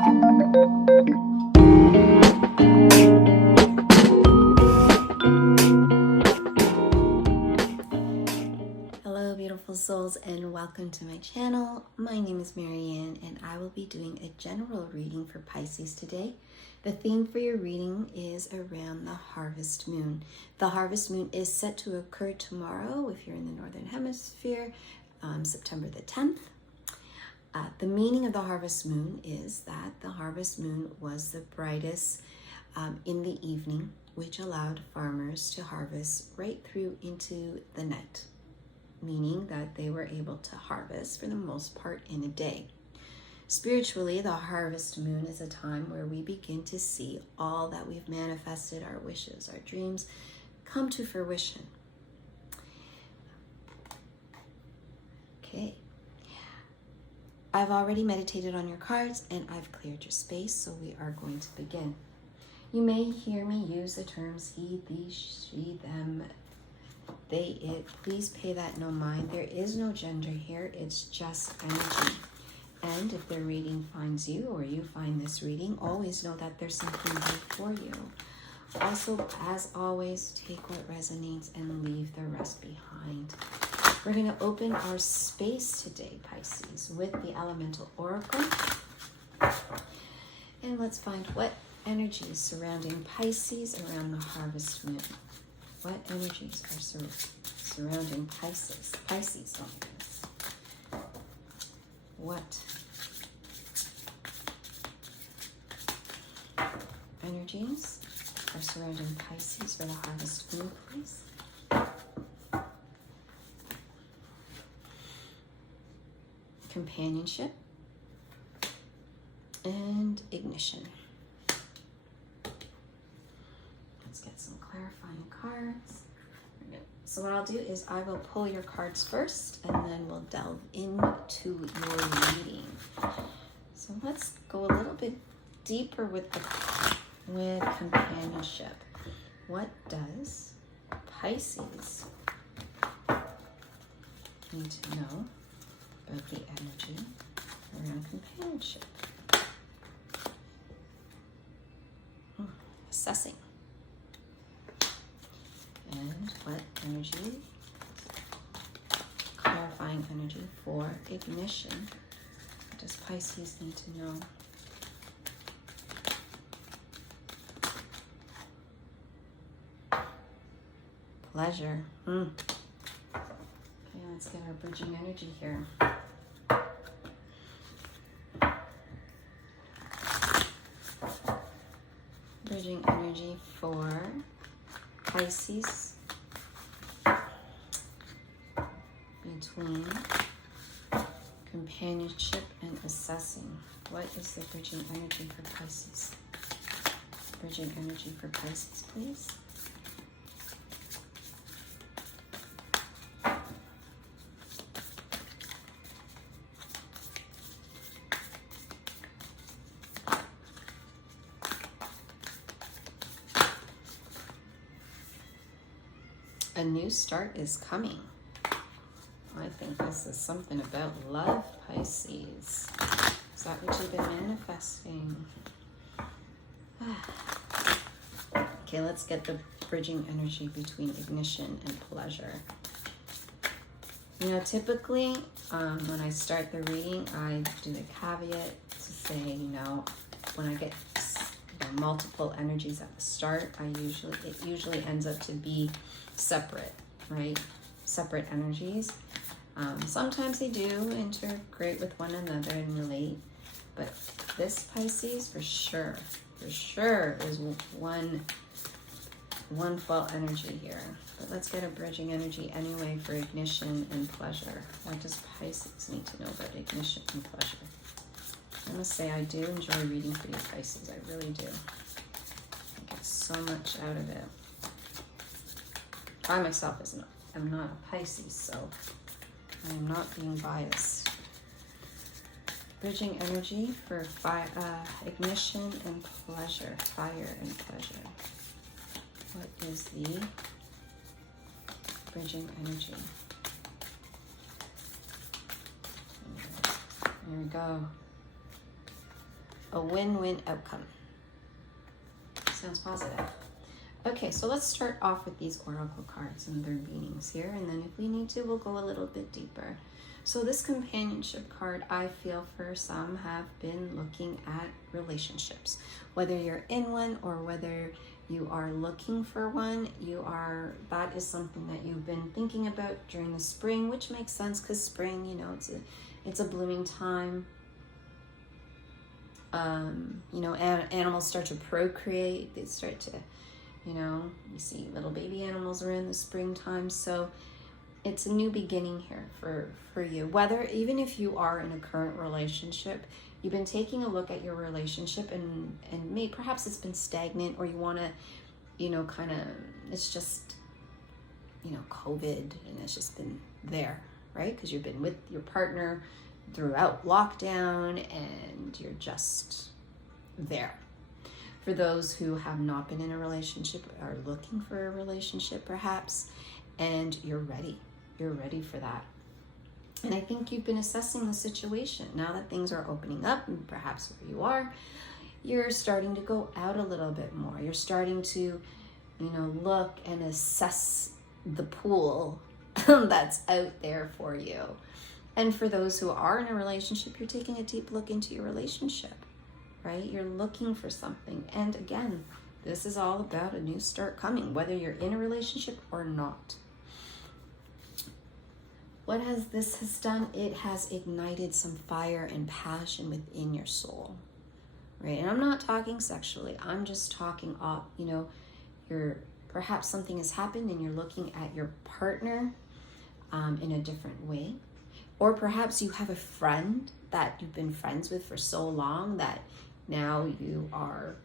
Hello beautiful souls and welcome to my channel. My name is Marianne and I will be doing a general reading for Pisces today. The theme for your reading is around the harvest moon. The harvest moon is set to occur tomorrow if you're in the northern hemisphere, September the 10th. The meaning of the harvest moon is that the harvest moon was the brightest in the evening, which allowed farmers to harvest right through into the night, meaning that they were able to harvest for the most part in a day. Spiritually, the harvest moon is a time where we begin to see all that we've manifested, our wishes, our dreams, come to fruition. Okay. I've already meditated on your cards and I've cleared your space, so we are going to begin. You may hear me use the terms he, thee, she, them, they, it. Please pay that no mind. There is no gender here. It's just energy. And if the reading finds you or you find this reading, always know that there's something good for you. Also, as always, take what resonates and leave the rest behind. We're going to open our space today, Pisces, with the Elemental Oracle. And let's find what energies surrounding Pisces around the harvest moon. What energies are surrounding Pisces? Pisces, oh my goodness. What energies are surrounding Pisces for the harvest moon, please? Companionship and ignition. Let's get some clarifying cards. So what I'll do is I will pull your cards first and then we'll delve into your reading. So let's go a little bit deeper with companionship. What does Pisces need to know about the energy around companionship? Assessing. And what energy, clarifying energy for ignition, what does Pisces need to know? Pleasure. Okay, let's get our bridging energy here. Bridging energy for Pisces between companionship and assessing. What is the bridging energy for Pisces? Bridging energy for Pisces, please. A new start is coming. I think this is something about love, Pisces. Is that what you've been manifesting? Okay, let's get the bridging energy between ignition and pleasure. You know, typically when I start the reading, I do the caveat to say, you know, when I get multiple energies at the start, it usually ends up to be separate, right? Separate energies. Sometimes they do integrate with one another and relate, but this Pisces for sure is one full energy here. But let's get a bridging energy anyway for ignition and pleasure. What does Pisces need to know about ignition and pleasure? I must say I do enjoy reading for you, Pisces. I really do. I get so much out of it. I myself am not a Pisces, so I am not being biased. Bridging energy for ignition and pleasure, fire and pleasure. What is the bridging energy? There we go. a win-win outcome. Sounds positive. Okay, so let's start off with these oracle cards and their meanings here, and then if we need to, we'll go a little bit deeper. So this companionship card, I feel for some have been looking at relationships. Whether you're in one or whether you are looking for one, that is something that you've been thinking about during the spring, which makes sense because spring, you know, it's a blooming time. You know, animals start to procreate. They start to, you know, you see little baby animals around the springtime. So it's a new beginning here for you. Whether, even if you are in a current relationship, you've been taking a look at your relationship and perhaps it's been stagnant, or you want to, you know, kind of, it's just, you know, COVID and it's just been there, right? Because you've been with your partner throughout lockdown and you're just there. For those who have not been in a relationship, are looking for a relationship perhaps, and you're ready for that. And I think you've been assessing the situation. Now that things are opening up, and perhaps where you are, you're starting to go out a little bit more. You're starting to, you know, look and assess the pool that's out there for you. And for those who are in a relationship, you're taking a deep look into your relationship, right? You're looking for something. And again, this is all about a new start coming, whether you're in a relationship or not. What this has done, it has ignited some fire and passion within your soul, right? And I'm not talking sexually. I'm just talking, you know, perhaps something has happened and you're looking at your partner in a different way. Or perhaps you have a friend that you've been friends with for so long that now you are,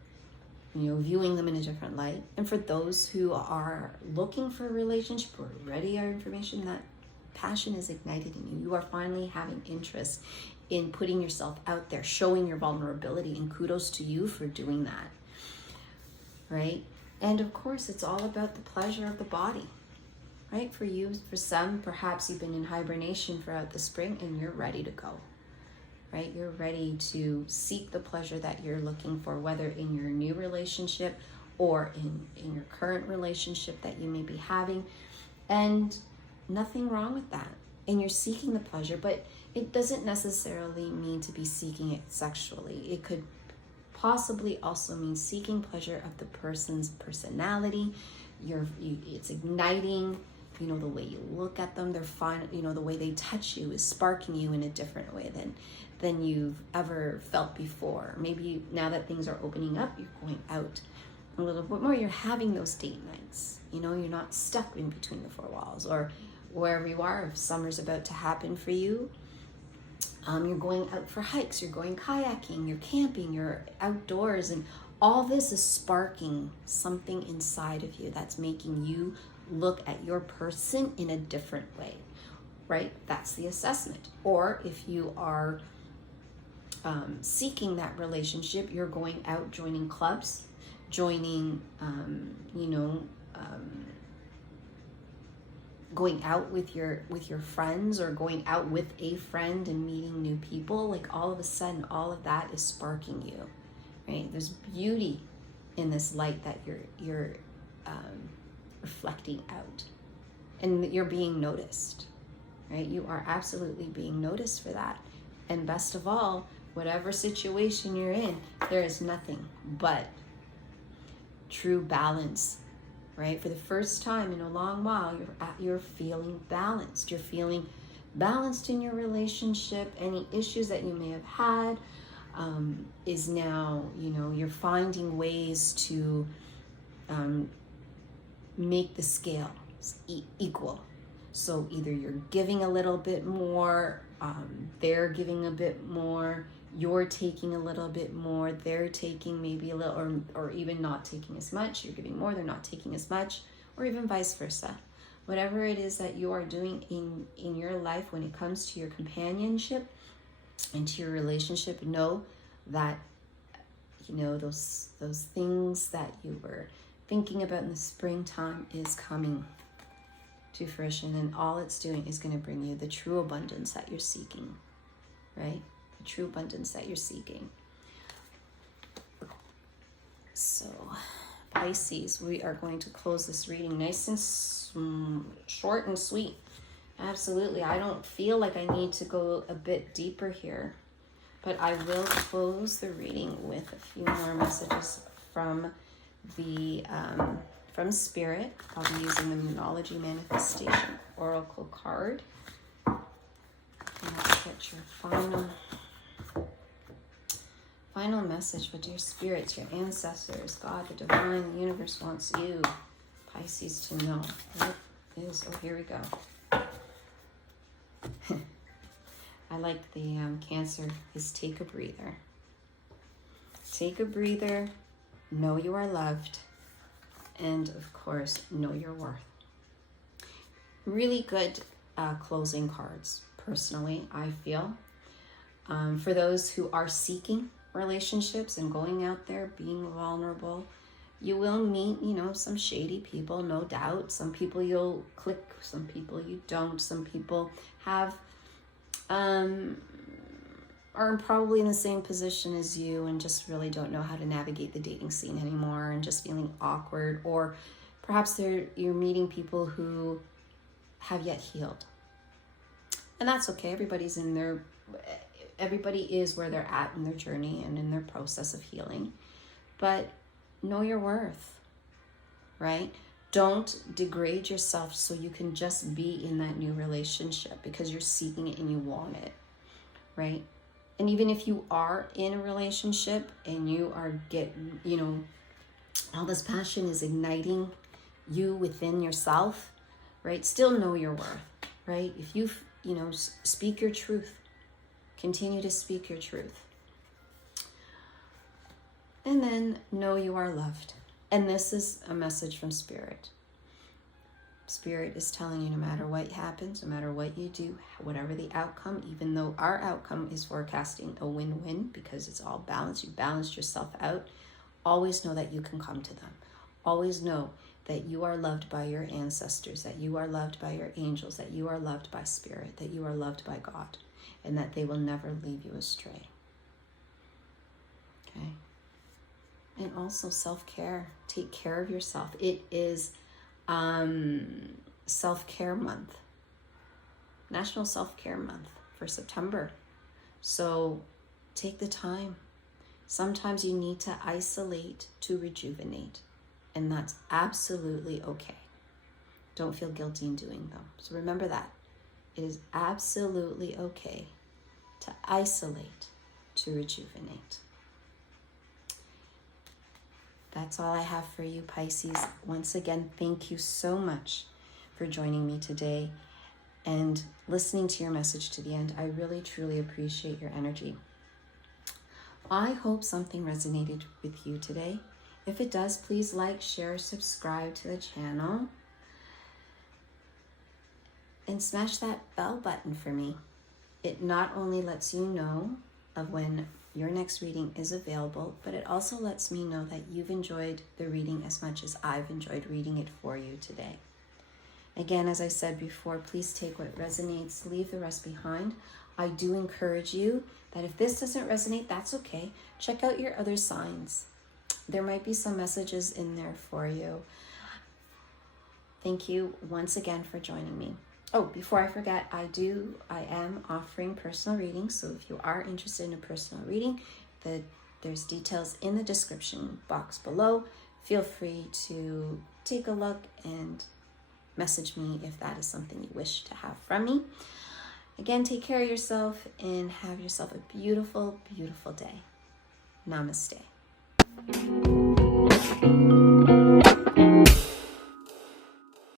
you know, viewing them in a different light. And for those who are looking for a relationship or already are information, that passion is ignited in you. You are finally having interest in putting yourself out there, showing your vulnerability, and kudos to you for doing that, right? And of course, it's all about the pleasure of the body. Right? For you, for some, perhaps you've been in hibernation throughout the spring and you're ready to go, right? You're ready to seek the pleasure that you're looking for, whether in your new relationship or in your current relationship that you may be having. And nothing wrong with that. And you're seeking the pleasure, but it doesn't necessarily mean to be seeking it sexually. It could possibly also mean seeking pleasure of the person's personality. It's igniting, you know, the way you look at them. They're fine, you know, the way they touch you is sparking you in a different way than you've ever felt before. Maybe now that things are opening up, you're going out a little bit more. You're having those date nights. You know, you're not stuck in between the four walls, or wherever you are. If summer's about to happen for you, you're going out for hikes, you're going kayaking, you're camping, you're outdoors, and all this is sparking something inside of you that's making you look at your person in a different way, right? That's the assessment. Or if you are seeking that relationship, you're going out, joining clubs, joining, going out with your friends, or going out with a friend and meeting new people. Like all of a sudden, all of that is sparking you, right? There's beauty in this light that you're reflecting out, and you're being noticed, right? You are absolutely being noticed for that. And best of all, whatever situation you're in, there is nothing but true balance, right? For the first time in a long while, you're feeling balanced. You're feeling balanced in your relationship. Any issues that you may have had is now, you know, you're finding ways to make the scale equal. So either you're giving a little bit more, they're giving a bit more, you're taking a little bit more, they're taking maybe a little, or even not taking as much. You're giving more, they're not taking as much, or even vice versa. Whatever it is that you are doing in your life when it comes to your companionship and to your relationship, know that, you know, those things that you were thinking about in the springtime is coming to fruition, and all it's doing is going to bring you the true abundance that you're seeking, right? The true abundance that you're seeking. So, Pisces, we are going to close this reading nice and short and sweet. Absolutely. I don't feel like I need to go a bit deeper here, but I will close the reading with a few more messages from the from Spirit. I'll be using the Moonology Manifestation Oracle card. And let's get your final message for dear spirits, your ancestors, God, the divine, the universe wants you, Pisces, to know. What is, oh, here we go. I like the Cancer is take a breather. Take a breather, know you are loved, and of course, know your worth. Really good closing cards, personally, I feel. For those who are seeking relationships and going out there, being vulnerable, you will meet, some shady people, no doubt. Some people you'll click, some people you don't. Some people have, are probably in the same position as you and just really don't know how to navigate the dating scene anymore and just feeling awkward. Or perhaps you're meeting people who have yet healed. And that's okay. Everybody is where they're at in their journey and in their process of healing. But know your worth, right? Don't degrade yourself so you can just be in that new relationship because you're seeking it and you want it, right? And even if you are in a relationship and you are all this passion is igniting you within yourself, right? Still know your worth, right? If you speak your truth, continue to speak your truth. And then know you are loved. And this is a message from Spirit. Spirit is telling you no matter what happens, no matter what you do, whatever the outcome, even though our outcome is forecasting a win-win because it's all balanced, you balanced yourself out, always know that you can come to them. Always know that you are loved by your ancestors, that you are loved by your angels, that you are loved by Spirit, that you are loved by God, and that they will never leave you astray. Okay? And also self-care. Take care of yourself. It is self-care month. National Self-Care Month for September. So take the time. Sometimes you need to isolate to rejuvenate. And that's absolutely okay. Don't feel guilty in doing them. So remember that. It is absolutely okay to isolate to rejuvenate. That's all I have for you, Pisces. Once again, thank you so much for joining me today and listening to your message to the end. I really, truly appreciate your energy. I hope something resonated with you today. If it does, please like, share, subscribe to the channel, and smash that bell button for me. It not only lets you know of when your next reading is available, but it also lets me know that you've enjoyed the reading as much as I've enjoyed reading it for you today. Again, as I said before, please take what resonates, leave the rest behind. I do encourage you that if this doesn't resonate, that's okay. Check out your other signs. There might be some messages in there for you. Thank you once again for joining me. Oh, before I forget, I am offering personal readings. So if you are interested in a personal reading, there's details in the description box below. Feel free to take a look and message me if that is something you wish to have from me. Again, take care of yourself and have yourself a beautiful, beautiful day. Namaste.